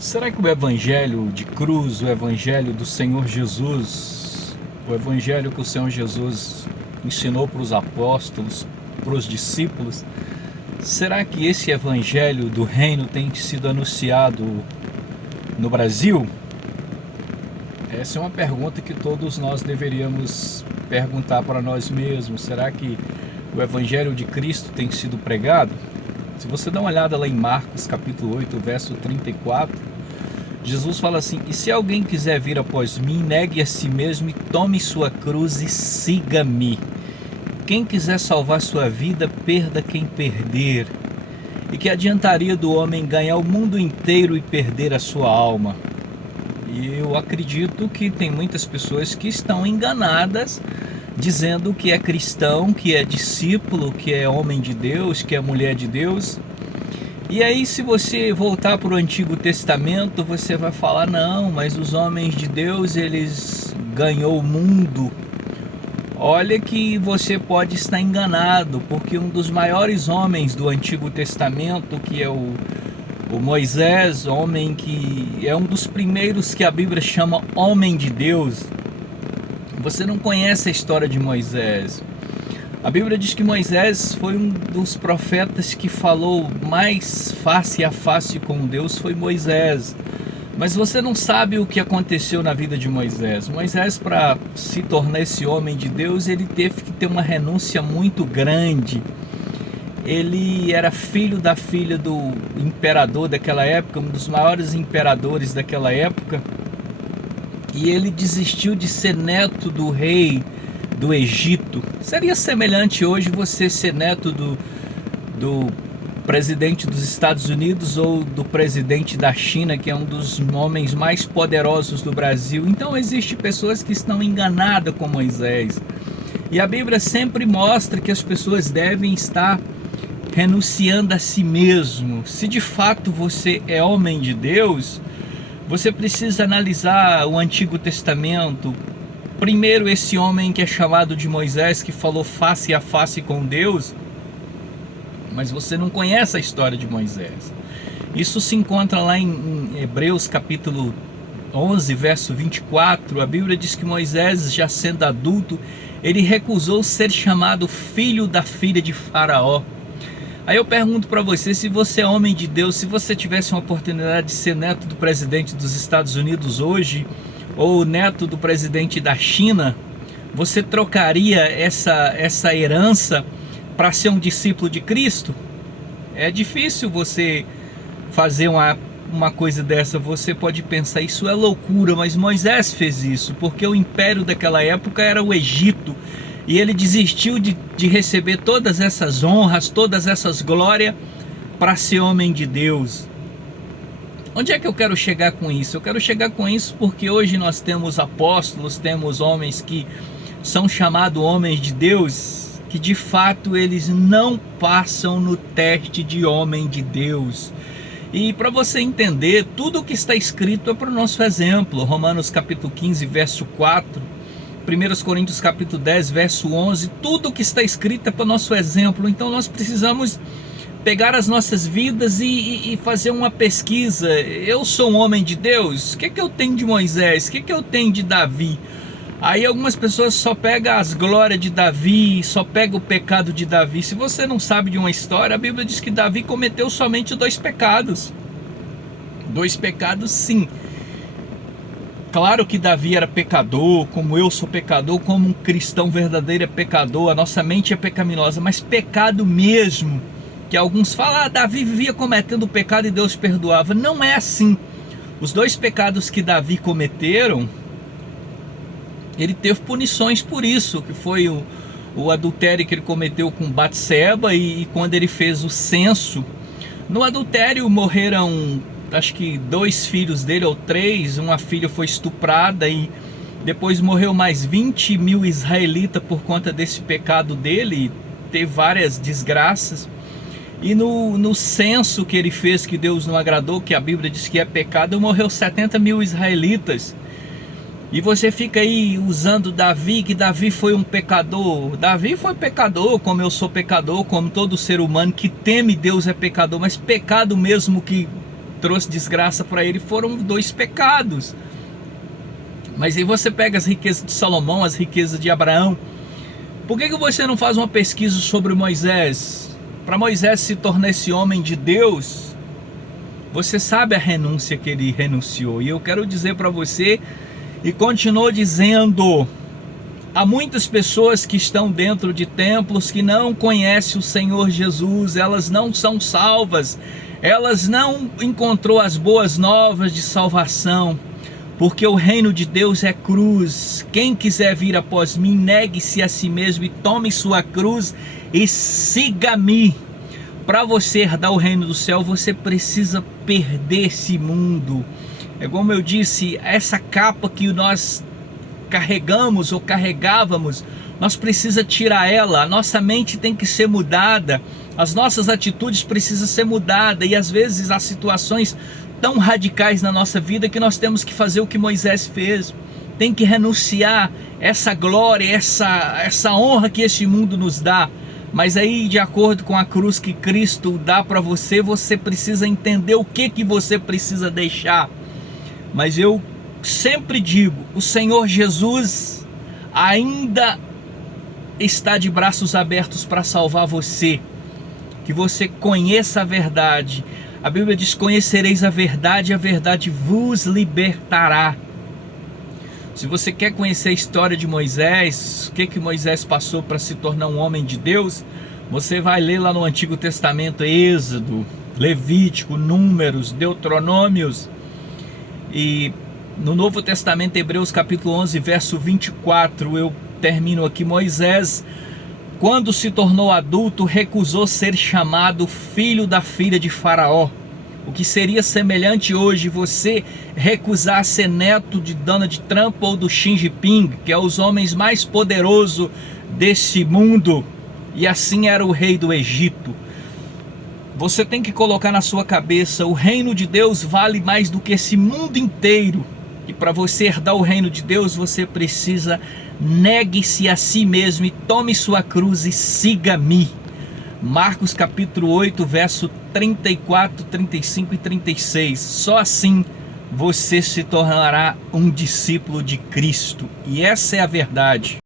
Será que o Evangelho de cruz, o Evangelho do Senhor Jesus, o Evangelho que o Senhor Jesus ensinou para os apóstolos, para os discípulos, será que esse Evangelho do Reino tem sido anunciado no Brasil? Essa é uma pergunta que todos nós deveríamos perguntar para nós mesmos. Será que o Evangelho de Cristo tem sido pregado? Se você dá uma olhada lá em Marcos capítulo 8, verso 34, Jesus fala assim: e se alguém quiser vir após mim, negue a si mesmo e tome sua cruz e siga-me. Quem quiser salvar sua vida, perda quem perder. E que adiantaria do homem ganhar o mundo inteiro e perder a sua alma? E eu acredito que tem muitas pessoas que estão enganadas, dizendo que é cristão, que é discípulo, que é homem de Deus, que é mulher de Deus. E aí, se você voltar para o Antigo Testamento, você vai falar: não, mas os homens de Deus, eles ganhou o mundo. Olha que você pode estar enganado, porque um dos maiores homens do Antigo Testamento, que é o Moisés, homem que é um dos primeiros que a Bíblia chama homem de Deus. Você não conhece a história de Moisés. A Bíblia diz que Moisés foi um dos profetas que falou mais face a face com Deus, foi Moisés. Mas você não sabe o que aconteceu na vida de Moisés. Moisés, para se tornar esse homem de Deus, ele teve que ter uma renúncia muito grande. Ele era filho da filha do imperador daquela época, um dos maiores imperadores daquela época. E ele desistiu de ser neto do rei do Egito. Seria semelhante hoje você ser neto do presidente dos Estados Unidos ou do presidente da China, que é um dos homens mais poderosos do Brasil. Então existem pessoas que estão enganadas com Moisés. E a Bíblia sempre mostra que as pessoas devem estar renunciando a si mesmo. Se de fato você é homem de Deus, você precisa analisar o Antigo Testamento. Primeiro, esse homem que é chamado de Moisés, que falou face a face com Deus, mas você não conhece a história de Moisés. Isso se encontra lá em Hebreus capítulo 11, verso 24. A Bíblia diz que Moisés, já sendo adulto, ele recusou ser chamado filho da filha de Faraó. Aí eu pergunto para você: se você é homem de Deus, se você tivesse uma oportunidade de ser neto do presidente dos Estados Unidos hoje, ou neto do presidente da China, você trocaria essa herança para ser um discípulo de Cristo? É difícil você fazer uma coisa dessa. Você pode pensar: isso é loucura, mas Moisés fez isso, porque o império daquela época era o Egito, e ele desistiu de receber todas essas honras, todas essas glórias, para ser homem de Deus. Onde é que eu quero chegar com isso? Eu quero chegar com isso porque hoje nós temos apóstolos, temos homens que são chamados homens de Deus, que de fato eles não passam no teste de homem de Deus. E para você entender, tudo o que está escrito é para o nosso exemplo. Romanos capítulo 15, verso 4, 1 Coríntios capítulo 10, verso 11, tudo o que está escrito é para o nosso exemplo. Então nós precisamos pegar as nossas vidas e fazer uma pesquisa. Eu sou um homem de Deus? O que eu tenho de Moisés? O que eu tenho de Davi? Aí algumas pessoas só pegam as glórias de Davi, só pegam o pecado de Davi. Se você não sabe de uma história, a Bíblia diz que Davi cometeu somente 2 pecados. 2 pecados, sim. Claro que Davi era pecador, como eu sou pecador, como um cristão verdadeiro é pecador, a nossa mente é pecaminosa, mas pecado mesmo, que alguns falam: Davi vivia cometendo pecado e Deus perdoava. Não é assim. Os 2 pecados que Davi cometeram, ele teve punições por isso, que foi o adultério que ele cometeu com Batseba, e quando ele fez o censo. No adultério morreram, acho que 2 filhos dele, ou 3, uma filha foi estuprada, e depois morreu mais 20 mil israelitas por conta desse pecado dele, teve várias desgraças. E no censo que ele fez, que Deus não agradou, que a Bíblia diz que é pecado, morreu 70 mil israelitas. E você fica aí usando Davi, que Davi foi um pecador. Davi foi pecador, como eu sou pecador, como todo ser humano que teme Deus é pecador. Mas pecado mesmo que trouxe desgraça para ele foram 2 pecados. Mas aí você pega as riquezas de Salomão, as riquezas de Abraão. Por que você não faz uma pesquisa sobre Moisés? Para Moisés se tornar esse homem de Deus, você sabe a renúncia que ele renunciou. E eu quero dizer para você, e continuo dizendo, há muitas pessoas que estão dentro de templos que não conhecem o Senhor Jesus, elas não são salvas, elas não encontrou as boas novas de salvação, porque o reino de Deus é cruz. Quem quiser vir após mim, negue-se a si mesmo e tome sua cruz e siga-me. Para você herdar o reino do céu, você precisa perder esse mundo. É como eu disse, essa capa que nós carregamos ou carregávamos, nós precisamos tirar ela. A nossa mente tem que ser mudada, as nossas atitudes precisam ser mudadas, e às vezes há situações tão radicais na nossa vida que nós temos que fazer o que Moisés fez. Tem que renunciar essa glória, essa honra que este mundo nos dá. Mas aí, de acordo com a cruz que Cristo dá para você, você precisa entender o que você precisa deixar. Mas eu sempre digo, o Senhor Jesus ainda está de braços abertos para salvar você. Que você conheça a verdade. A Bíblia diz: conhecereis a verdade, e a verdade vos libertará. Se você quer conhecer a história de Moisés, o que Moisés passou para se tornar um homem de Deus, você vai ler lá no Antigo Testamento, Êxodo, Levítico, Números, Deuteronômios. E no Novo Testamento, Hebreus capítulo 11, verso 24, eu termino aqui: Moisés, quando se tornou adulto, recusou ser chamado filho da filha de Faraó. O que seria semelhante hoje você recusar ser neto de Donald Trump ou do Xi Jinping, que é os homens mais poderosos desse mundo. E assim era o rei do Egito. Você tem que colocar na sua cabeça: o reino de Deus vale mais do que esse mundo inteiro. E para você herdar o reino de Deus, você precisa negue-se a si mesmo e tome sua cruz e siga-me. Marcos capítulo 8, verso 34, 35 e 36. Só assim você se tornará um discípulo de Cristo. E essa é a verdade.